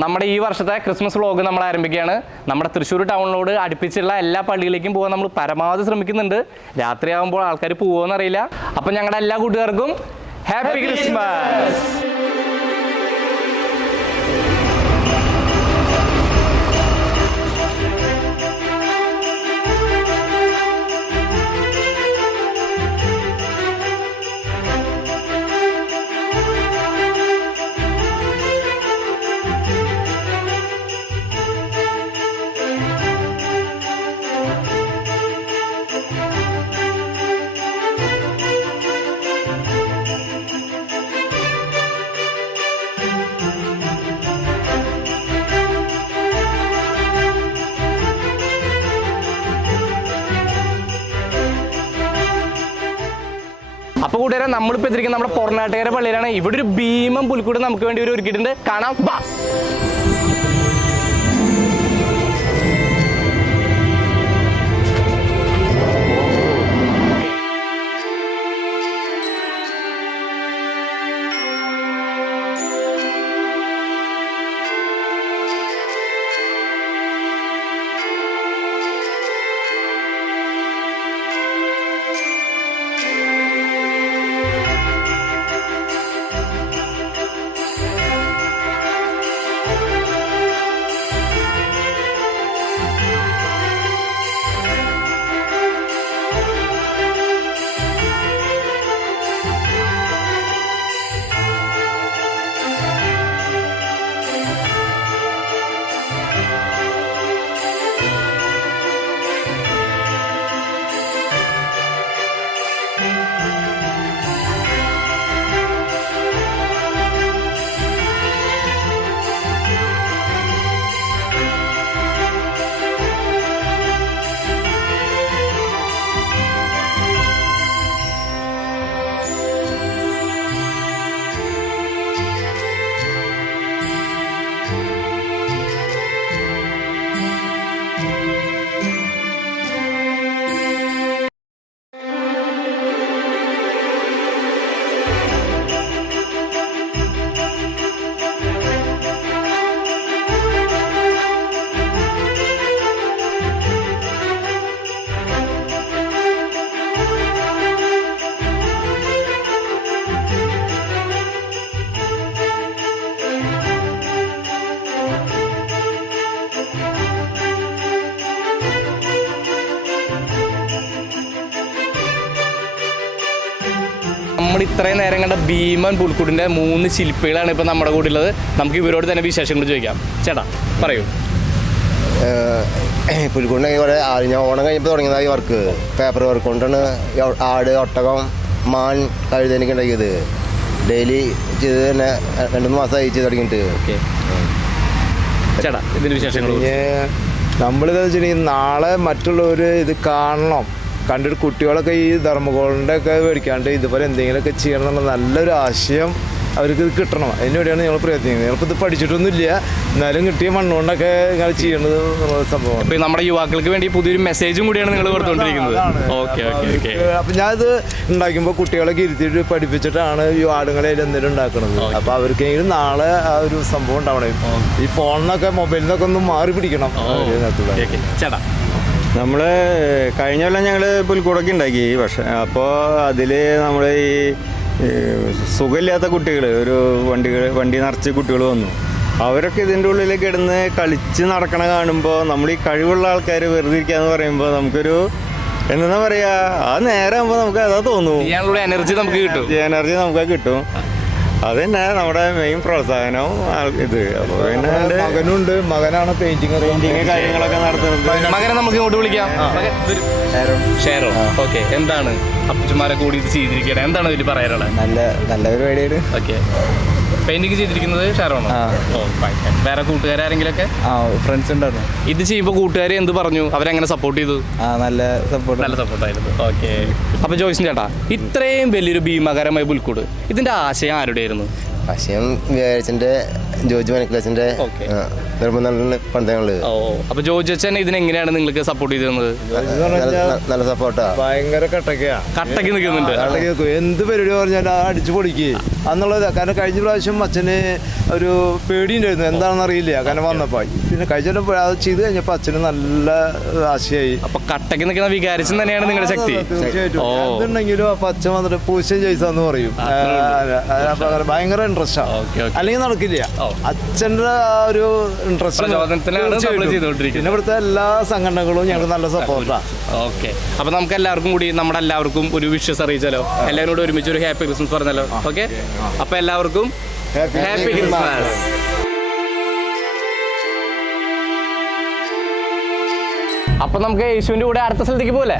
നമ്മുടെ ഈ വർഷത്തെ ക്രിസ്മസ് വ്ലോഗ് നമ്മൾ ആരംഭിക്കുകയാണ്. നമ്മുടെ തൃശ്ശൂർ ടൗണിനോട് അടുപ്പിച്ചുള്ള എല്ലാ പള്ളികളിലേക്കും പോകാൻ നമ്മൾ പരമാവധി ശ്രമിക്കുന്നുണ്ട്. രാത്രിയാകുമ്പോൾ ആൾക്കാർ പോവുമെന്നറിയില്ല. അപ്പം ഞങ്ങളുടെ എല്ലാ കൂട്ടുകാർക്കും ഹാപ്പി ക്രിസ്മസ്. അപ്പോൾ കൂട്ടുകാരെ, നമ്മളിപ്പോൾ എത്തിരിക്കുന്നത് നമ്മുടെ പൊറനാട്ടുകാരെ പള്ളിയിലാണ്. ഇവിടെ ഒരു ഭീമം പുൽക്കൂട് നമുക്ക് വേണ്ടി ഒരു ഒരുക്കിയിട്ടുണ്ട്. കാണാം, വാ. നമ്മൾ ഇത്രയും നേരം കണ്ട ഭീമൻ പുൽക്കൂടിൻ്റെ 3 ശില്പികളാണ് ഇപ്പോൾ നമ്മുടെ കൂടെ ഉള്ളത്. നമുക്ക് ഇവരോട് തന്നെ വിശേഷങ്ങൾ ചോദിക്കാം. ചേട്ടാ പറയൂ. പുൽക്കൂടിനെ ഞാൻ ഓണം കഴിഞ്ഞപ്പോൾ തുടങ്ങിയതായി വർക്ക്. പേപ്പർ വർക്ക് കൊണ്ടാണ് ആട്, ഒട്ടകം, മാൻ, കഴുതനൊക്കെ ഉണ്ടാക്കിയത്. ഡെയിലി ചെയ്ത് തന്നെ 2-3 മാസമായി ചെയ്ത് തുടങ്ങിയിട്ട്. ചേട്ടാ ഇതിൻ്റെ വിശേഷങ്ങൾ. നമ്മളിതെന്ന് വെച്ചിട്ടുണ്ടെങ്കിൽ നാളെ മറ്റുള്ളവർ ഇത് കാണണം, കണ്ടിട്ട് കുട്ടികളൊക്കെ ഈ ധർമ്മകോളിൻ്റെ ഒക്കെ മേടിക്കാണ്ട് ഇതുപോലെ എന്തെങ്കിലുമൊക്കെ ചെയ്യണം എന്നുള്ള നല്ലൊരു ആശയം അവർക്ക് ഇത് കിട്ടണം. അതിനുവേണ്ടിയാണ് ഞങ്ങൾ പ്രയത്നിക്കുന്നത്. ഞങ്ങളിപ്പോൾ ഇത് പഠിച്ചിട്ടൊന്നുമില്ല, എന്നാലും കിട്ടിയ മണ്ണുകൊണ്ടൊക്കെ ഞങ്ങൾ ചെയ്യണത് സംഭവമാണ്. അപ്പോൾ നമ്മുടെ യുവാക്കൾക്ക് വേണ്ടി പുതിയൊരു മെസ്സേജും കൂടിയാണ് നിങ്ങൾ കൊടുത്തുകൊണ്ടിരിക്കുന്നത്. Okay okay okay. അപ്പം ഞാനിത് ഉണ്ടാക്കുമ്പോൾ കുട്ടികളൊക്കെ ഇരുത്തിയിട്ട് പഠിപ്പിച്ചിട്ടാണ് ഈ ആടുകളെ എന്തെങ്കിലും ഉണ്ടാക്കുന്നത്. അപ്പോൾ അവർക്കെങ്കിലും നാളെ ആ ഒരു സംഭവം ഉണ്ടാവണം. ഈ ഫോണിൽ നിന്നൊക്കെ മൊബൈലിൽ നിന്നൊക്കെ ഒന്ന് മാറി പിടിക്കണം. ചേട്ടാ നമ്മൾ കഴിഞ്ഞ കൊല്ലം ഞങ്ങൾ പുൽക്കൂടൊക്കെ ഉണ്ടാക്കി. പക്ഷേ അപ്പോൾ അതിൽ നമ്മൾ ഈ സുഖമില്ലാത്ത കുട്ടികൾ, ഒരു വണ്ടി നിറച്ച് കുട്ടികൾ വന്നു. അവരൊക്കെ ഇതിൻ്റെ ഉള്ളിൽ കിടന്ന് കളിച്ച് നടക്കണ കാണുമ്പോൾ നമ്മൾ ഈ കഴിവുള്ള ആൾക്കാർ വെറുതെ ഇരിക്കാന്ന് പറയുമ്പോൾ നമുക്കൊരു എന്താ പറയുക, ആ നേരം ആകുമ്പോൾ നമുക്ക് അതാ തോന്നും, എനർജി നമുക്ക് കിട്ടും. അത് തന്നെ നമ്മുടെ മെയിൻ പ്രോത്സാഹനവും ഇത്. അപ്പോൾ പിന്നെ മകനാണ് പെയിന്റിങ് കാര്യങ്ങളൊക്കെ നടത്തുന്നത്. മകനെ നമുക്ക് ഇങ്ങോട്ട് വിളിക്കാം. ഷെയറോ. ഓക്കെ, എന്താണ് അപ്പച്ചന്മാരെ കൂടി ഇത് ചെയ്തിരിക്കുകയാണ്, എന്താണ് ഇതിൽ പറയാനുള്ളത്? നല്ല പരിപാടിയാണ്. ഓക്കെ, പെയിന്റിങ് ചെയ്തിരിക്കുന്നത് ഷെയറാണോ? വേറെ കൂട്ടുകാരെങ്കിലും ഒക്കെ ഫ്രണ്ട്സ് ഉണ്ടായിരുന്നു. ഇത് ചെയ്യുമ്പോൾ കൂട്ടുകാർ എന്ത് പറഞ്ഞു, അവരെങ്ങനെ സപ്പോർട്ട് ചെയ്തു? നല്ല സപ്പോർട്ടായിരുന്നു. ഓക്കെ. അപ്പോൾ ജോയ്സൺ ചേട്ടാ, ഇത്രയും വലിയൊരു ഭീമകരമായ പുൽക്കൂട്, ഇതിൻ്റെ ആശയം ആരുടെയായിരുന്നു? ആശയം വ്യാഴാഴ്ചൻ്റെ ജോർജ് മനക്കിലച്ചൻ്റെ Okay. നിർബന്ധമാണ് പന്തയങ്ങള്. ഓ അപ്പൊ ജോർജ് അച്ഛൻ ഇതിനെങ്ങനെയാണ് നിങ്ങൾക്ക് സപ്പോർട്ട് ചെയ്തിരുന്നത്? നല്ല സപ്പോർട്ടാ. ഭയങ്കര കട്ടക്കയാ, കട്ടക്ക് നിൽക്കുന്നുണ്ട്. കട്ടക്ക് നിൽക്കും. എന്ത് പരിപാടി പറഞ്ഞാൽ അടിച്ചു പൊളിക്കുക എന്നുള്ളത്. കാരണം കഴിഞ്ഞ പ്രാവശ്യം അച്ഛന് ഒരു പേടിയുണ്ടായിരുന്നു, എന്താണെന്ന് അറിയില്ല. കാരണം വന്നപ്പോൾ പിന്നെ കഴിച്ചപ്പോൾ അത് ചെയ്ത് കഴിഞ്ഞപ്പോൾ അച്ഛന് നല്ല ആശയായി. അപ്പൊ കട്ടക്ക് നിൽക്കുന്ന വികാരിച്ചൻ തന്നെയാണ് നിങ്ങളുടെ ശക്തി. തീർച്ചയായിട്ടും ഓ. എന്തുണ്ടെങ്കിലും അപ്പൊ അച്ഛൻ വന്നിട്ട് പൂശൻ ജയിസാന്ന് പറയും. അപ്പൊ അങ്ങനെ ഭയങ്കര ഇൻട്രസ്റ്റാ, Okay, okay. അല്ലെങ്കിൽ നടക്കില്ല. അച്ഛൻ്റെ ആ ഒരു ഇൻട്രസ്റ്റ് പ്രചോദനത്തിലാണ് നമ്മൾ ചെയ്തുകൊണ്ടിരിക്കുന്നത്. പിന്നെ ഇവിടുത്തെ എല്ലാ സംഘടനകളും ഞങ്ങൾക്ക് നല്ല സപ്പോർട്ടാണ്. ഓക്കെ, അപ്പൊ നമുക്ക് എല്ലാവർക്കും കൂടി നമ്മുടെ എല്ലാവർക്കും ഒരു വിഷസ് അറിയിച്ചാലോ? എല്ലാവരോടും ഒരുമിച്ച് ഒരു ഹാപ്പി ക്രിസ്മസ് പറഞ്ഞല്ലോ. ഓക്കെ, അപ്പൊ എല്ലാവർക്കും ഹാപ്പി ക്രിസ്മസ്. അപ്പൊ നമുക്ക് യേശുവിന്റെ കൂടെ അടുത്ത സ്ഥലത്തേക്ക് പോലെ.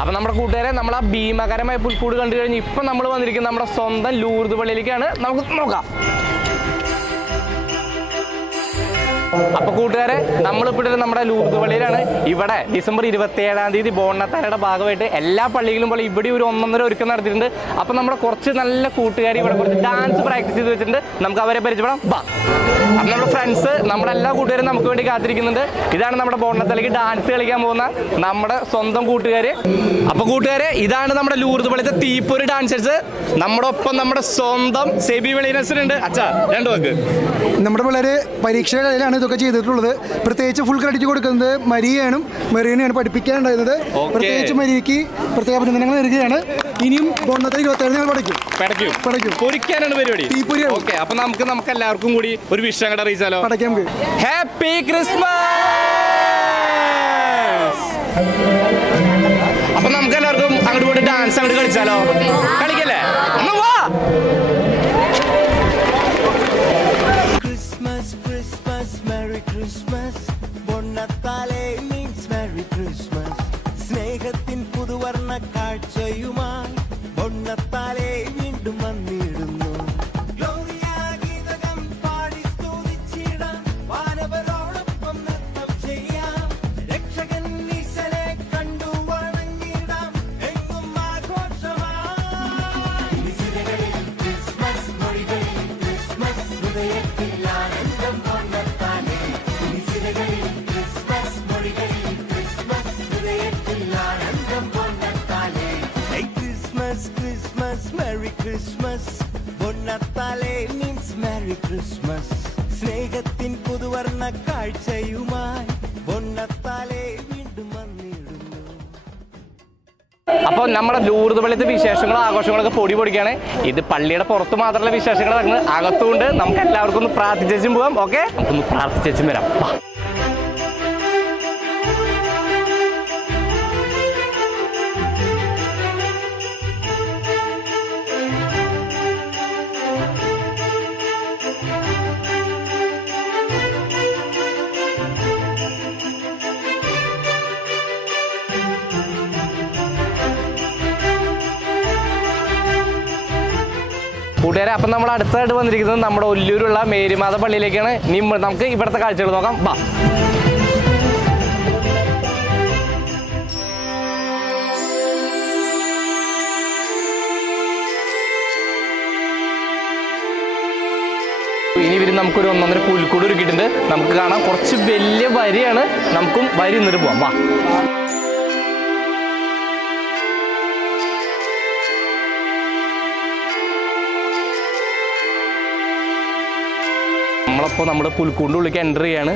അപ്പൊ നമ്മുടെ കൂട്ടുകാരെ, നമ്മൾ ആ ഭീമകരമായ പുൽക്കൂട് കണ്ടു കഴിഞ്ഞ് ഇപ്പൊ നമ്മൾ വന്നിരിക്കുന്നത് നമ്മുടെ സ്വന്തം ലൂർദ് പള്ളിയിലേക്കാണ്. നമുക്ക് നോക്കാം. അപ്പൊ കൂട്ടുകാരെ, നമ്മളിപ്പോൾ നമ്മുടെ ലൂർദ് പള്ളിയിലാണ്. ഇവിടെ ഡിസംബർ 27-ാം തീയതി ബോണത്താരയുടെ ഭാഗമായിട്ട് എല്ലാ പള്ളികളും പോലെ ഇവിടെ ഒരു 1.5 ഒരുക്കം നടത്തിയിട്ടുണ്ട്. അപ്പൊ നമ്മുടെ കുറച്ച് നല്ല കൂട്ടുകാർ ഇവിടെ കുറച്ച് ഡാൻസ് പ്രാക്ടീസ് ചെയ്ത് വെച്ചിട്ടുണ്ട്. നമുക്ക് അവരെ പരിചയപ്പെടാം. അപ്പൊ നമ്മുടെ ഫ്രണ്ട്സ്, നമ്മുടെ എല്ലാ കൂട്ടുകാരും നമുക്ക് വേണ്ടി കാത്തിരിക്കുന്നുണ്ട്. ഇതാണ് നമ്മുടെ ബോണത്തലേക്ക് ഡാൻസ് കളിക്കാൻ പോകുന്ന നമ്മുടെ സ്വന്തം കൂട്ടുകാര്. അപ്പൊ കൂട്ടുകാരെ, ഇതാണ് നമ്മുടെ ലൂർദ് പള്ളിത്തെ തീപ്പൊരി ഡാൻസേഴ്സ്. നമ്മുടെ ഒപ്പം നമ്മുടെ സ്വന്തം സെബി വെളിനസുണ്ട്. അച്ഛാ, രണ്ടു വാക്ക്. നമ്മുടെ പിള്ളേർ പരീക്ഷകളിലാണ് ഇതൊക്കെ ചെയ്തിട്ടുള്ളത്. പ്രത്യേകിച്ച് ഫുൾ ക്രെഡിറ്റ് കൊടുക്കുന്നത് മരിയനെയാണ് പഠിപ്പിക്കാനുണ്ടായിരുന്നത്. പ്രത്യേകിച്ച് മരിയയ്ക്ക് പ്രത്യേക അഭിനന്ദനങ്ങൾ നൽകുകയാണ്. ഇനിയും ബോണത്തിൽ 27 ഞങ്ങൾ പഠിക്കും. പൊരിക്കാനാണ് പരിപാടി. ഓക്കെ, അപ്പൊ നമുക്ക് എല്ലാവർക്കും കൂടി ഒരു വിഷയം അങ്ങോട്ട് അറിയിച്ചാലോ? പഠിക്കാം. Happy Christmas. അപ്പൊ നമുക്ക് എല്ലാവർക്കും അങ്ങോട്ട് പോയിട്ട് ഡാൻസ് അങ്ങോട്ട് കളിച്ചാലോ? കളിക്കല്ലേ? ഒന്ന് വാ. Merry Christmas, പൊന്നത്താലേ means Merry Christmas. സ്നേഹത്തിൻ പുതുവർണ്ണ കാഴ്ചയുമായി പൊന്നത്താലേ വീണ്ടും വന്നിടുന്നു. ഗ്ലോറിയ ഗീതകം പാടി സ്തുതിച്ചിടാം, വാനവരോടൊപ്പം നൃത്തം ചെയ്യാം. രക്ഷകൻ ഈശനെ കണ്ടു വണങ്ങിടാം, എങ്ങും ആഘോഷമായി. ക്രിസ്മസ് മൊഴികളിൽ ക്രിസ്മസ് ഹൃദയത്തിൽ ആനന്ദം പൊന്നത്താലേ. Christmas, Merry Christmas, പൊന്നത്താലേ means Merry Christmas. സ്നേഹത്തിൻ പുതുവർണ്ണ കാഴ്ചയുമായി പൊന്നത്താലേ വീണ്ടും വന്നിടുന്നു. അപ്പോൾ നമ്മുടെ ലൂർദ് പള്ളിത്തെ വിശേഷങ്ങളും ആഘോഷങ്ങളൊക്കെ പൊടിയാണ്. ഇത് പള്ളിയുടെ പുറത്ത് മാത്രമല്ല വിശേഷങ്ങൾ നടക്കുന്നത്, അകത്തുകൊണ്ട്. നമുക്ക് എല്ലാവർക്കും ഒന്ന് പ്രാർത്ഥിച്ചും പോകാം. ഓക്കെ, നമുക്കൊന്ന് പ്രാർത്ഥിച്ചും വരാം. കൂട്ടുകാരെ, അപ്പം നമ്മൾ അടുത്തായിട്ട് വന്നിരിക്കുന്നത് നമ്മുടെ ഒല്ലൂരുള്ള മേരിമാത പള്ളിയിലേക്കാണ്. ഇനി നമുക്ക് ഇവിടുത്തെ കാഴ്ചകൾ നോക്കാം. വാ. ഇനി ഇവര് നമുക്കൊരു 1.5 പുൽക്കൂട് ഒരുക്കിയിട്ടുണ്ട്. നമുക്ക് കാണാം, കുറച്ച് വലിയ വരിയാണ്. നമുക്കും വരി നിന്നിട്ട് പോവാം. വാ. നമ്മളപ്പോൾ നമ്മുടെ പുൽക്കൂടിൻ്റെ ഉള്ളിലേക്ക് എൻ്റർ ചെയ്യാണ്.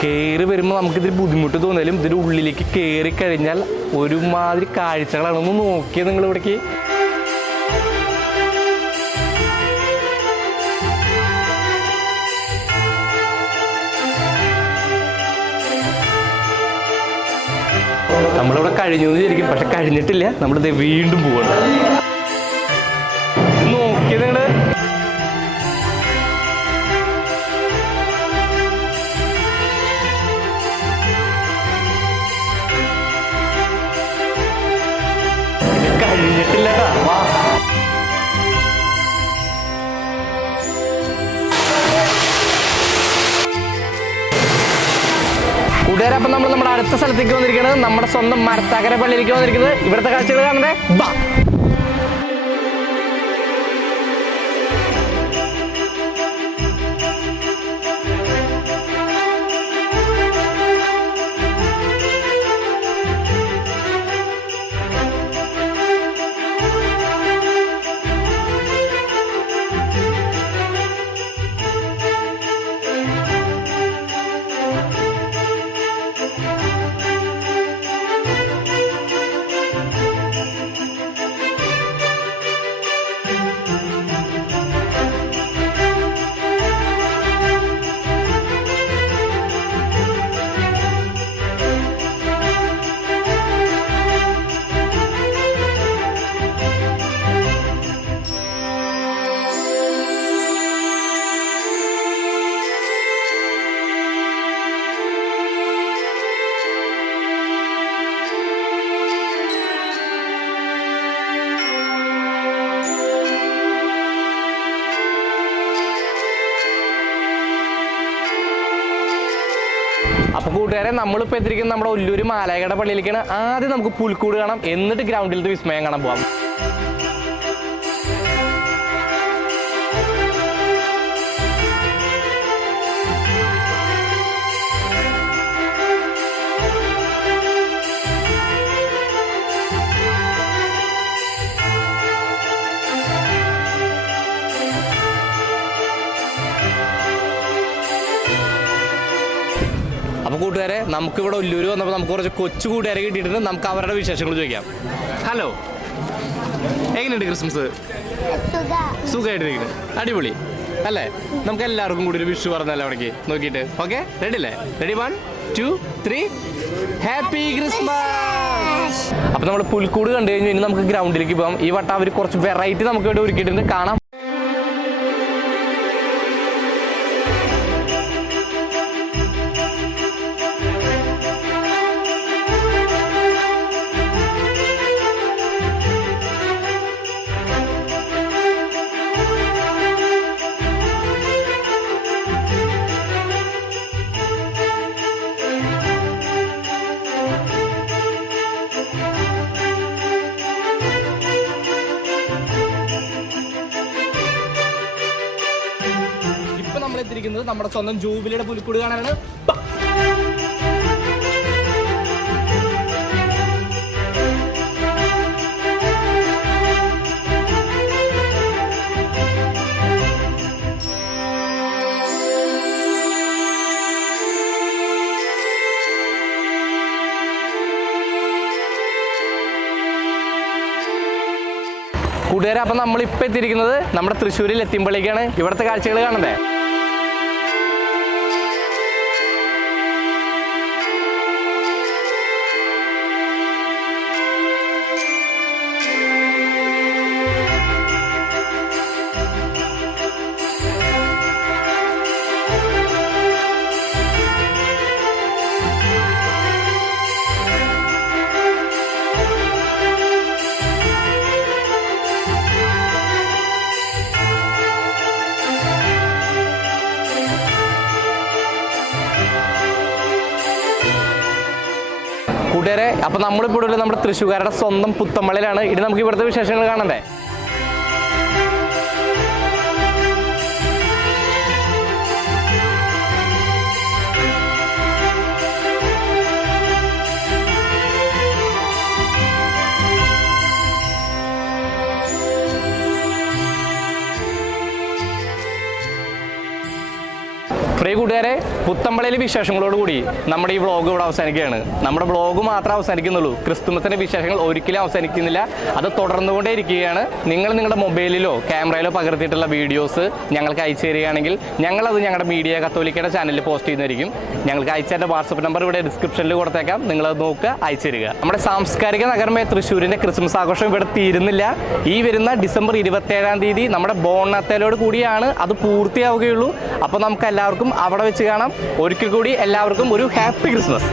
കയറി വരുമ്പോൾ നമുക്കിതിൽ ബുദ്ധിമുട്ട് തോന്നിയാലും ഇതിൻ്റെ ഉള്ളിലേക്ക് കയറി കഴിഞ്ഞാൽ ഒരുമാതിരി കാഴ്ചകളാണ്. ഒന്ന് നോക്കിയത് നിങ്ങൾ ഇവിടേക്ക്. നമ്മളിവിടെ കഴിഞ്ഞു എന്ന് വിചാരിക്കും, പക്ഷെ കഴിഞ്ഞിട്ടില്ല. നമ്മളിത് വീണ്ടും പോവാണ്. നോക്കിയത് നിങ്ങള്. കഴിഞ്ഞിട്ടില്ല. കൂട്ടുകാരെ, അപ്പം നമ്മൾ നമ്മുടെ അടുത്ത സ്ഥലത്തേക്ക് വന്നിരിക്കുന്നത് നമ്മുടെ സ്വന്തം മരത്താക്കര പള്ളിയിലേക്ക് വന്നിരിക്കുന്നത്. ഇവിടുത്തെ കാഴ്ചകൾ കാണണ്ടേ, ബാ. അപ്പോൾ കൂട്ടുകാരെ, നമ്മളിപ്പോൾ എത്തിയിരിക്കുന്നത് നമ്മുടെ ഒല്ലൂര് മാലായിക്കട പള്ളിയിലേക്കാണ്. ആദ്യം നമുക്ക് പുൽക്കൂട് കാണാം, എന്നിട്ട് ഗ്രൗണ്ടിലത്തെ വിസ്മയം കാണാൻ പോകാം. അപ്പോൾ കൂട്ടുകാരെ, നമുക്കിവിടെ ഒല്ലൂര് വന്നപ്പോൾ നമുക്ക് കുറച്ച് കൊച്ചു കൂട്ടുകാരെ കിട്ടിയിട്ടുണ്ട്. നമുക്ക് അവരുടെ വിശേഷങ്ങൾ ചോദിക്കാം. ഹലോ, എങ്ങനെയുണ്ട് ക്രിസ്മസ്? സുഖമായിട്ടിരിക്കുന്നു, അടിപൊളി അല്ലേ? നമുക്ക് എല്ലാവർക്കും കൂടി ഒരു വിഷു പറഞ്ഞല്ലോ അവിടേക്ക് നോക്കിയിട്ട്. ഓക്കെ, റെഡി അല്ലേ? Ready, 1 2 3 happy Christmas. അപ്പോൾ നമ്മൾ പുൽക്കൂട് കണ്ടു കഴിഞ്ഞു. ഇനി നമുക്ക് ഗ്രൗണ്ടിലേക്ക് പോകാം. ഈ വട്ടം അവർ കുറച്ച് വെറൈറ്റി നമുക്ക് ഇവിടെ ഒരുക്കിയിട്ടുണ്ട്, കാണാം. എത്തിയിരിക്കുന്നത് നമ്മുടെ സ്വന്തം ജൂബിലിയുടെ പുൽക്കൂട് കാണാനാണ്. കൂട്ടുകാരെ, അപ്പം നമ്മളിപ്പോൾ എത്തിയിരിക്കുന്നത് നമ്മുടെ തൃശ്ശൂരിൽ എത്തിയമ്പോഴേക്കാണ്. ഇവിടുത്തെ കാഴ്ചകൾ കാണണ്ടേ. കൂട്ടുകാരെ, അപ്പോൾ നമ്മളിപ്പോൾ ഉള്ളത് നമ്മുടെ തൃശ്ശൂർക്കാരുടെ സ്വന്തം പുത്തമ്പള്ളിയിലാണ്. ഇനി നമുക്ക് ഇവിടുത്തെ വിശേഷങ്ങൾ കാണണ്ടേ. പ്രിയ കൂട്ടുകാരെ, പുത്തമ്പള്ളിയിലെ വിശേഷങ്ങളോട് കൂടി നമ്മുടെ ഈ വ്ളോഗ് ഇവിടെ അവസാനിക്കുകയാണ്. നമ്മുടെ വ്ളോഗ് മാത്രമേ അവസാനിക്കുന്നുള്ളൂ, ക്രിസ്തുമസിൻ്റെ വിശേഷങ്ങൾ ഒരിക്കലും അവസാനിക്കുന്നില്ല. അത് തുടർന്നുകൊണ്ടേ ഇരിക്കുകയാണ്. നിങ്ങൾ നിങ്ങളുടെ മൊബൈലിലോ ക്യാമറയിലോ പകർത്തിയിട്ടുള്ള വീഡിയോസ് ഞങ്ങൾക്ക് അയച്ചു തരികയാണെങ്കിൽ ഞങ്ങളത് ഞങ്ങളുടെ മീഡിയ കത്തോലിക്കയുടെ ചാനലിൽ പോസ്റ്റ് ചെയ്യുന്നതായിരിക്കും. ഞങ്ങൾക്ക് അയച്ചതിൻ്റെ വാട്സപ്പ് നമ്പർ ഇവിടെ ഡിസ്ക്രിപ്ഷനിൽ കൊടുത്തേക്കാം. നിങ്ങളത് നോക്കുക, അയച്ചു തരിക. നമ്മുടെ സാംസ്കാരിക നഗരമായ തൃശ്ശൂരിൻ്റെ ക്രിസ്മസ് ആഘോഷം ഇവിടെ തീരുന്നില്ല. ഈ വരുന്ന ഡിസംബർ 27-ാം തീയതി നമ്മുടെ ബോണത്തേലോട് കൂടിയാണ് അത് പൂർത്തിയാവുകയുള്ളൂ. അപ്പോൾ നമുക്ക് എല്ലാവർക്കും അവിടെ വെച്ച് കാണാം. ഒരിക്കൽ കൂടി എല്ലാവർക്കും ഒരു ഹാപ്പി ക്രിസ്മസ്.